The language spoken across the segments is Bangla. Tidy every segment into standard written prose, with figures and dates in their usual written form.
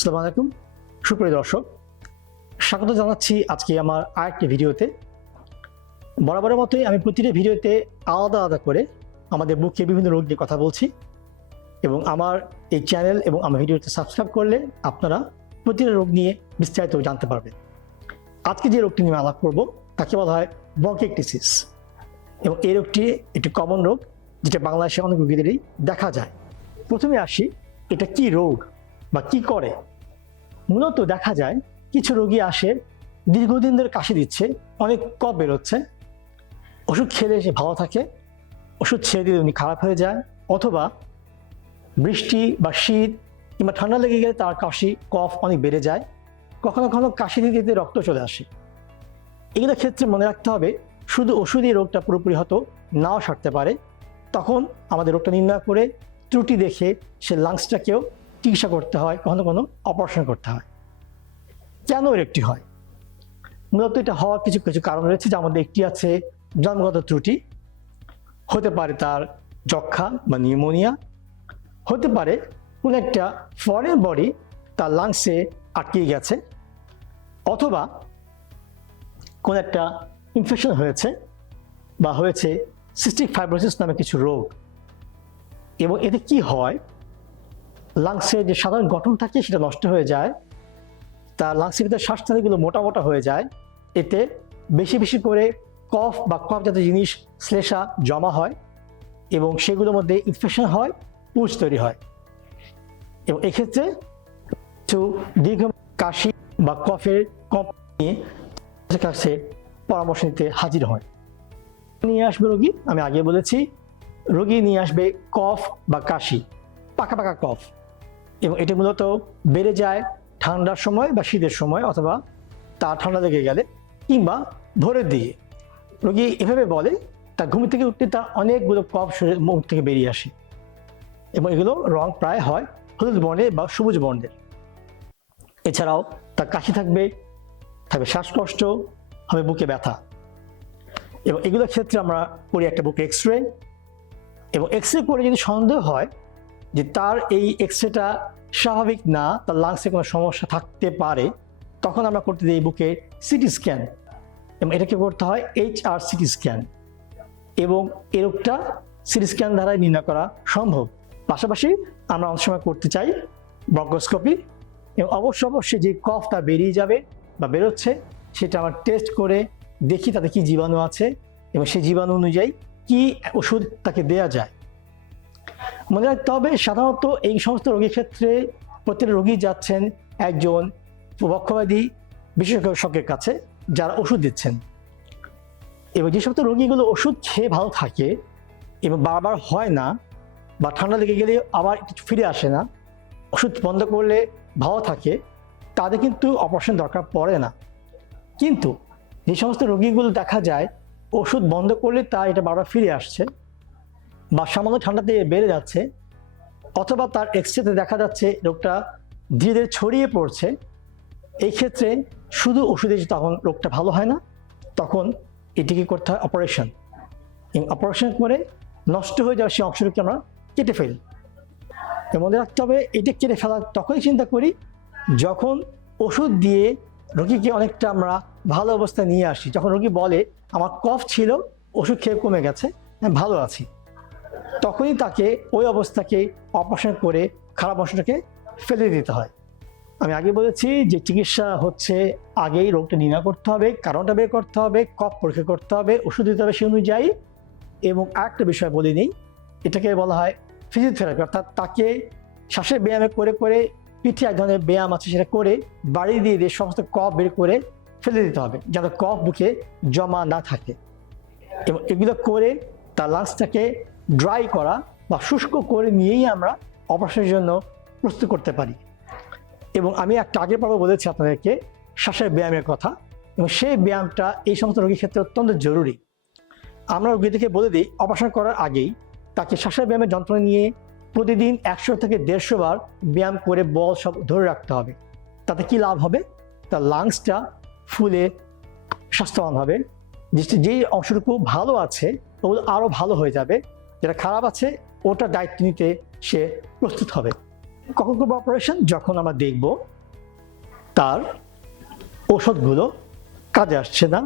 আসসালামু আলাইকুম সুপ্রিয় দর্শক, স্বাগত জানাচ্ছি আজকে আমার আরেকটি ভিডিওতে। বরাবরের মতোই আমি প্রতিটি ভিডিওতে আলাদা আলাদা করে আমাদের বুকে বিভিন্ন রোগ নিয়ে কথা বলছি এবং আমার এই চ্যানেল এবং আমার ভিডিওতে সাবস্ক্রাইব করলে আপনারা প্রতিটি রোগ নিয়ে বিস্তারিত জানতে পারবেন। আজকে যে রোগটি নিয়ে আলাপ করব তাকে বলা হয় ব্রঙ্কাইটিস এবং এই রোগটি একটি কমন রোগ যেটা বাংলাদেশে অনেক রোগীদেরই দেখা যায়। প্রথমে আসি, এটা কি রোগ বা কি করে। মূলত দেখা যায় কিছু রোগী আসে দীর্ঘদিন ধরে কাশি দিচ্ছে, অনেক কফ বেরোচ্ছে, ওষুধ খেলে সে ভালো থাকে, ওষুধ ছেড়ে দিলে উনি খারাপ হয়ে যায়, অথবা বৃষ্টি বা শীত কিংবা ঠান্ডা লেগে গেলে তার কাশি কফ অনেক বেড়ে যায়, কখনো কখনো কাশি দিতে দিতে রক্ত চলে আসে। এগুলোর ক্ষেত্রে মনে রাখতে হবে শুধু ওষুধই রোগটা পুরোপুরি হয়তো নাও সারতে পারে। তখন আমাদের রোগটা নির্ণয় করে ত্রুটি দেখে সে লাংসটাকেও চিকিৎসা করতে হয়, কখনো কোনো অপারেশন করতে হয়। কেন এর একটি হয়? মূলত এটা হওয়ার কিছু কিছু কারণ রয়েছে, যার মধ্যে একটি আছে জন্মগত ত্রুটি, হতে পারে তার যক্ষা বা নিউমোনিয়া, হতে পারে কোনো একটা ফরেন বডি তার লাংসে আটকে গেছে, অথবা কোনো একটা ইনফেকশন হয়েছে বা হয়েছে সিস্টিক ফাইব্রোসিস নামে কিছু রোগ। এবং এতে কি হয়, লাংসের যে সাধারণ গঠন থাকে সেটা নষ্ট হয়ে যায়, তার লাংসের ভিতরে শ্বাসনালীগুলো মোটা মোটা হয়ে যায়, এতে বেশি বেশি করে কফ বা কফ জাতীয় জিনিস শ্লেষা জমা হয় এবং সেগুলোর মধ্যে ইনফেকশন হয়, পুঁজ তৈরি হয়। এবং এক্ষেত্রে কিছু দীর্ঘ কাশি বা কফের কফ নিয়ে কাছে পরামর্শ নিতে হাজির হয়। নিয়ে আসবে রোগী, আমি আগে বলেছি, রোগী নিয়ে আসবে কফ বা কাশি, পাকা পাকা কফ, এবং এটি মূলত বেড়ে যায় ঠান্ডার সময় বা শীতের সময়, অথবা তার ঠান্ডা লেগে গেলে কিংবা ভোরের দিকে। রোগী এভাবে বলে তার ঘুম থেকে উঠতে তার অনেকগুলো কফ শরীর মুখ থেকে বেরিয়ে আসে এবং এগুলো রং প্রায় হয় হলুদ বর্ণের বা সবুজ বর্ণের। এছাড়াও তার কাশি থাকবে, শ্বাসকষ্ট হবে, বুকে ব্যথা। এবং এগুলোর ক্ষেত্রে আমরা করি একটা বুকে এক্সরে, এবং এক্সরে করে যদি সন্দেহ হয় যে তার এই এক্সরেটা স্বাভাবিক না, তার লাংসে কোনো সমস্যা থাকতে পারে, তখন আমরা করতে দিই বুকে সিটি স্ক্যান, এবং এটাকে করতে হয় HR সিটি স্ক্যান, এবং এই রোগটা সিটি স্ক্যান দ্বারাই নির্ণয় করা সম্ভব। পাশাপাশি আমরা অনেক সময় করতে চাই ব্রঙ্কোস্কোপি, এবং অবশ্যই যে কফটা বেরিয়ে যাবে বা বেরোচ্ছে সেটা আমরা টেস্ট করে দেখি তাতে কি জীবাণু আছে এবং সেই জীবাণু অনুযায়ী কি ওষুধ তাকে দেয়া যায়। মনে রাখতে হবে সাধারণত এই সমস্ত রোগীর ক্ষেত্রে প্রত্যেকটা রোগী যাচ্ছেন একজন পক্ষবাদী বিশেষজ্ঞের কাছে যারা ওষুধ দিচ্ছেন, এবং যে সমস্ত রোগীগুলো ওষুধ খেয়ে ভালো থাকে এবং বারবার হয় না বা ঠান্ডা লেগে গেলে আবার কিছু ফিরে আসে না, ওষুধ বন্ধ করলে ভালো থাকে, তাদের কিন্তু অপারেশন দরকার পড়ে না। কিন্তু যে সমস্ত রোগীগুলো দেখা যায় ওষুধ বন্ধ করলে তা এটা বারবার ফিরে আসছে বা সামান্য ঠান্ডাতে বেড়ে যাচ্ছে, অথবা তার এক্সরেতে দেখা যাচ্ছে রোগটা ধীরে ধীরে ছড়িয়ে পড়ছে, এই ক্ষেত্রে শুধু ওষুধে তখন রোগটা ভালো হয় না, তখন এটিকে করতে হয় অপারেশন, এবং অপারেশন করে নষ্ট হয়ে যাওয়া সেই অংশটাকে আমরা কেটে ফেলি। মনে রাখতে হবে এটা কেটে ফেলা তখনই চিন্তা করি যখন ওষুধ দিয়ে রোগীকে অনেকটা আমরা ভালো অবস্থায় নিয়ে আসি, যখন রোগী বলে আমার কফ ছিল, ওষুধ খেয়ে কমে গেছে, আমি ভালো আছি, তখনই তাকে ওই অবস্থাকে অপারেশন করে খারাপ অংশটাকে ফেলে দিতে হয়। আমি আগে বলেছি যে চিকিৎসা হচ্ছে আগেই রোগটা নির্ণয় করতে হবে, কারণটা বের করতে হবে, কফ পরীক্ষা করতে হবে, ওষুধ দিতে হবে সেই অনুযায়ী। এবং আরেকটা বিষয় বলে নিই, এটাকে বলা হয় ফিজিওথেরাপি, অর্থাৎ তাকে শ্বাসের ব্যায়ামে করে করে পিঠে এক ধরনের ব্যায়াম আছে সেটা করে বাড়ি দিয়ে দিয়ে সমস্ত কফ বের করে ফেলে দিতে হবে, যাতে কফ বুকে জমা না থাকে। এবং এগুলো করে তার লাংসটাকে ড্রাই করা বা শুষ্ক করে নিয়েই আমরা অপারেশনের জন্য প্রস্তুত করতে পারি। এবং আমি একটা আগের পর্বে বলেছি আপনাদেরকে শ্বাসের ব্যায়ামের কথা, এবং সেই ব্যায়ামটা এই সমস্ত রোগীর ক্ষেত্রে অত্যন্ত জরুরি। আমরা রোগীদেরকে বলে দিই অপারেশন করার আগেই তাকে শ্বাসের ব্যায়ামের যন্ত্র নিয়ে প্রতিদিন 100 থেকে 150 বার ব্যায়াম করে বল সব ধরে রাখতে হবে। তাতে কি লাভ হবে? তার লাংসটা ফুলে স্বাস্থ্যবান হবে, যেই অংশটুকু ভালো আছে ওগুলো আরও ভালো হয়ে যাবে, যেটা খারাপ আছে ওটার দায়িত্ব নিতে সে প্রস্তুত হবে। কখন করবো অপারেশন? যখন আমরা দেখব তার ওষুধগুলো কাজে আসছে না,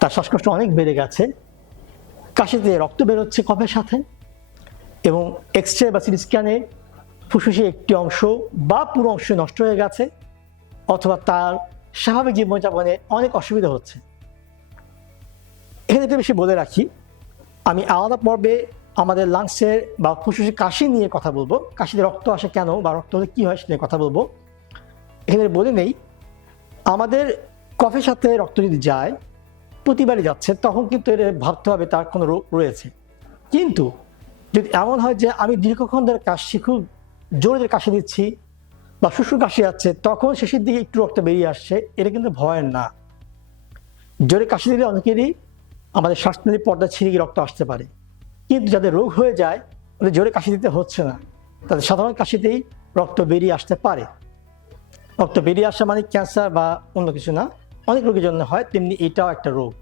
তার শ্বাসকষ্ট অনেক বেড়ে গেছে, কাশিতে রক্ত বেরোচ্ছে কফের সাথে, এবং এক্স-রে বা সিটি স্ক্যানে ফুসফুসে একটি অংশ বা পুরো অংশ নষ্ট হয়ে গেছে, অথবা তার স্বাভাবিক জীবনযাপনে অনেক অসুবিধা হচ্ছে। এখানে একটু বেশি বলে রাখি, আমি আলাদা পর্বে আমাদের লাংসের বা ফুসফুসে কাশি নিয়ে কথা বলবো, কাশিতে রক্ত আসে কেন বা রক্ত হলে কী হয় সে নিয়ে কথা বলবো। এখানে বলে নেই, আমাদের কফের সাথে রক্ত যদি যায়, প্রতিবারই যাচ্ছে, তখন কিন্তু এটা ভাবতে হবে তার কোনো রোগ রয়েছে। কিন্তু যদি এমন হয় যে আমি দীর্ঘক্ষণ ধরে কাশি, খুব জোরে কাশি দিচ্ছি বা শুষ্ক কাশি যাচ্ছে, তখন শেষের দিকে একটু রক্ত বেরিয়ে আসছে, এটা কিন্তু ভয়ের না। জোরে কাশি দিলে অনেকেরই আমাদের শ্বাসনালী পর্দা ছিঁড়ে গিয়ে রক্ত আসতে পারে, কিন্তু যাদের রোগ হয়ে যায় ওদের জোরে কাশি দিতে হচ্ছে না, তাদের সাধারণ কাশিতেই রক্ত বেরিয়ে আসতে পারে। রক্ত বেরিয়ে আসা মানে ক্যান্সার বা অন্য কিছু না, অনেক রোগের জন্য হয়, তেমনি এটাও একটা রোগ।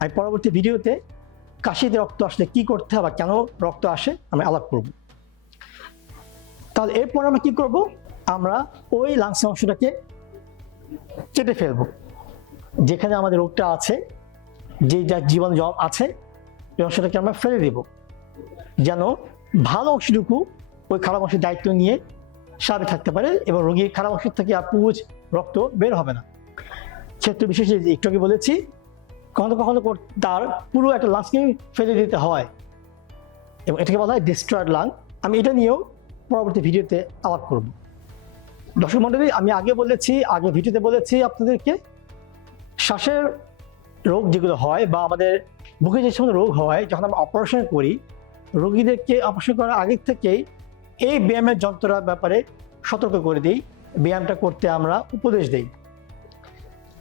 আমি পরবর্তী ভিডিওতে কাশিতে রক্ত আসলে কি করতে হবে, কেন রক্ত আসে আমি আলাপ করব। তাহলে এরপর আমরা কি করব? আমরা ওই লাংস অংশটাকে কেটে ফেলবো, যেখানে আমাদের রোগটা আছে, যে যার জীবন জল আছে, এই অংশটাকে আমরা ফেলে দেব, যেন ভালো অংশটুকু ওই খারাপ অংশের দায়িত্ব নিয়ে স্বাভাবিক থাকতে পারে এবং রোগীর খারাপ অংশ থেকে আর পুজ রক্ত বের হবে না। ক্ষেত্র বিশেষে একটু আগে বলেছি, কখনো কখনো তার পুরো একটা লাংসকে ফেলে দিতে হয় এবং এটাকে বলা হয় ডিস্ট্রয়েড লাং। আমি এটা নিয়েও পরবর্তী ভিডিওতে আলাপ করব। দর্শক মণ্ডলী, আমি আগে ভিডিওতে বলেছি আপনাদেরকে, শ্বাসের রোগ যেগুলো হয় বা আমাদের বুকে যে সমস্ত রোগ হয়, যখন আমরা অপারেশন করি, রোগীদেরকে অপারেশন করার আগের থেকেই এই ব্যায়ামের যন্ত্রটার ব্যাপারে সতর্ক করে দিই, ব্যায়ামটা করতে আমরা উপদেশ দিই।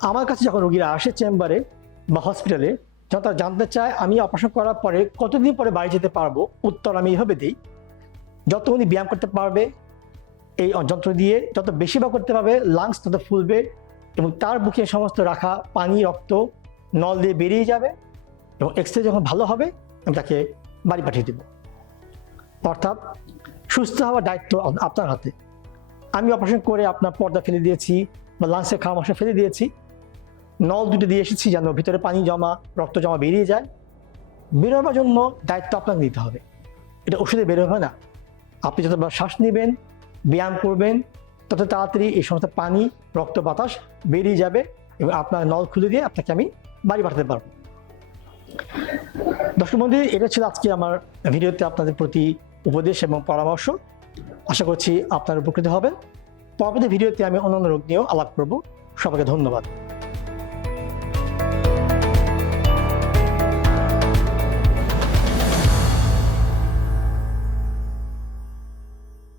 আমার কাছে যখন রোগীরা আসে চেম্বারে বা হসপিটালে, যখন তারা জানতে চায় আমি অপারেশন করার পরে কতদিন পরে বাড়ি যেতে পারবো, উত্তর আমি এইভাবে দিই, যত উনি ব্যায়াম করতে পারবে, এই যন্ত্র দিয়ে যত বেশি বা করতে পারবে, লাংস তত ফুলবে এবং তার বুকে সমস্ত রাখা পানি, রক্ত নল দিয়ে বেরিয়ে যাবে এবং এক্সরে যখন ভালো হবে আমি তাকে বাড়ি পাঠিয়ে দেব। অর্থাৎ সুস্থ হওয়ার দায়িত্ব আপনার হাতে। আমি অপারেশন করে আপনার পর্দা ফেলে দিয়েছি বা লাংসের খাওয়া অংশ ফেলে দিয়েছি, নল দুটো দিয়ে এসেছি যেন ভিতরে পানি জমা, রক্ত জমা বেরিয়ে যায়। বেরোবার জন্য দায়িত্ব আপনাকে নিতে হবে, এটা ওষুধে বেরোবে না। আপনি যত শ্বাস নেবেন, ব্যায়াম করবেন, তত তাড়াতাড়ি এই সমস্ত পানি, রক্ত, বাতাস বেরিয়ে যাবে এবং আপনার নল খুলে দিয়ে আপনাকে আমি বাড়ি পাঠাতে পারবো। দর্শক বন্ধু, এটা ছিল আজকে আমার ভিডিওতে আপনাদের প্রতি উপদেশ এবং পরামর্শ। আশা করছি আপনারা উপকৃত হবেন। পরবর্তী ভিডিওতে আমি অন্যান্য রোগ নিয়েও আলাপ করব। সবাইকে ধন্যবাদ।